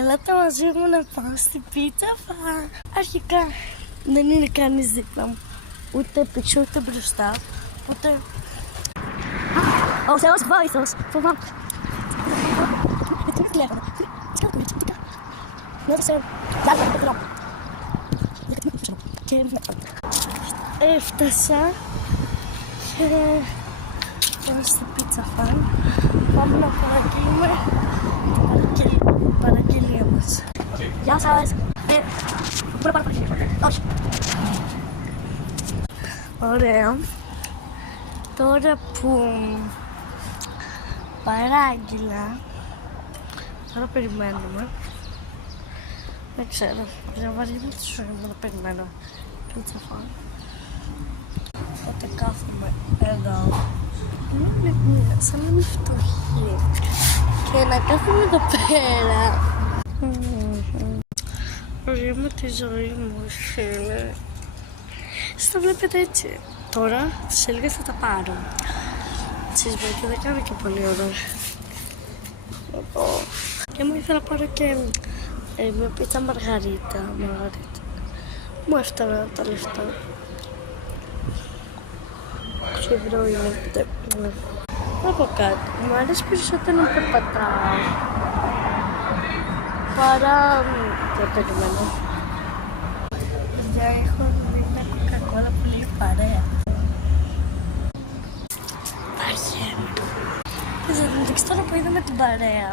Ελάτε μαζί μου να πάω στην πίτσα φαν. Αρχικά δεν είναι κανείς δίπλα μου, ούτε πίσω ούτε μπροστά, ούτε... Ο Θεός βοήθος, φοβάμαι. Και έφτασα και πάμε στην πίτσα φαν. Πάμε να παραγγείλουμε την παραγγελία μας. Γεια σας! Πού να πάρω παραγγελία? Όχι. Ωραία. Τώρα που παράγγειλα, τώρα περιμένουμε. Δεν ξέρω, για βαριέμαι τη ζωή μου να περιμένω πίτσα φαν. Οπότε κάθομαι εδώ. Είναι σαν να είμαι φτωχή και να κάθομαι εδώ πέρα. Βαριέμαι τη ζωή μου, φίλε. Σας τα βλέπετε έτσι. Τώρα, σε λίγα θα τα πάρω. Τσίσμπερ και δεν κάνω και πολύ ώρα. Και μου ήθελα να πάρω και μια πίτσα μαργαρίτα. Μου έφτανα τα λεφτά. 6 ευρώ είναι. Να πω κάτι. Μου αρέσει περισσότερο να περπατάω παρά να περιμένω. Για έχω δει μια κοκακόλα που λέει παρέα. Βαριέμαι. Δεν δείξει τώρα που είδαμε την παρέα.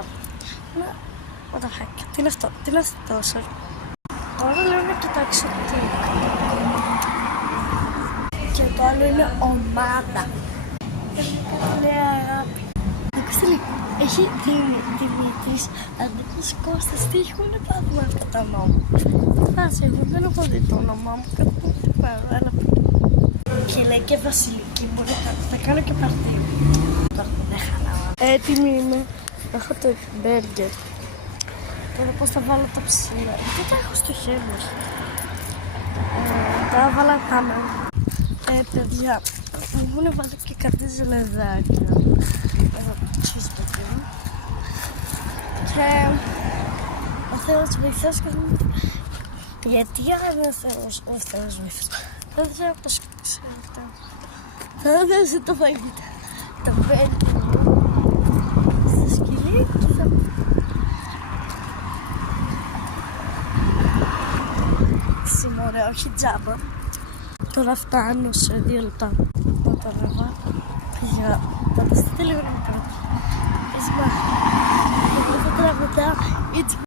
What the heck, τι είναι αυτό, τι είναι αυτό τόσο. Τώρα λέω να κοιτάξω τι. Και το άλλο είναι ομάδα. Λέει αγάπη. Ακούστε λίγο, έχει Δημήτρης, Αντρίκος, Κώστας, τι έχουνε πάθει με αυτά τα ονόματα. Εγώ δεν έχω δει το όνομά μου, κάτω τι παράλληλα. Και λέει και Βασιλική, μπορεί να κάνω και παρτί. Τώρα δεν χαλάω. Έτοιμη είμαι, έχω το μπέργκερ. Τώρα πώς θα βάλω τα ψηλά, δεν τα έχω στο χέρι μου. Τα βάλα κάμερα. Παιδιά, μου έχουν βάλει και κάτι ζελεδάκια. Εδώ τσίσπερ. Και ο Θεός βοηθός και γιατί αν ο Θεός βοηθός. Δεν ξέρω πώς ξέρετε. Θα δώσει το φαγητό. Τα μπέργκερ στη σκυλή και θα... Ωραία, όχι τζάμπα. Τώρα φτάνω σε 2 λεπτά. Πρώτα ρεύα για φανταστείτε λίγο να μου κάνω. Θα τραγουδάω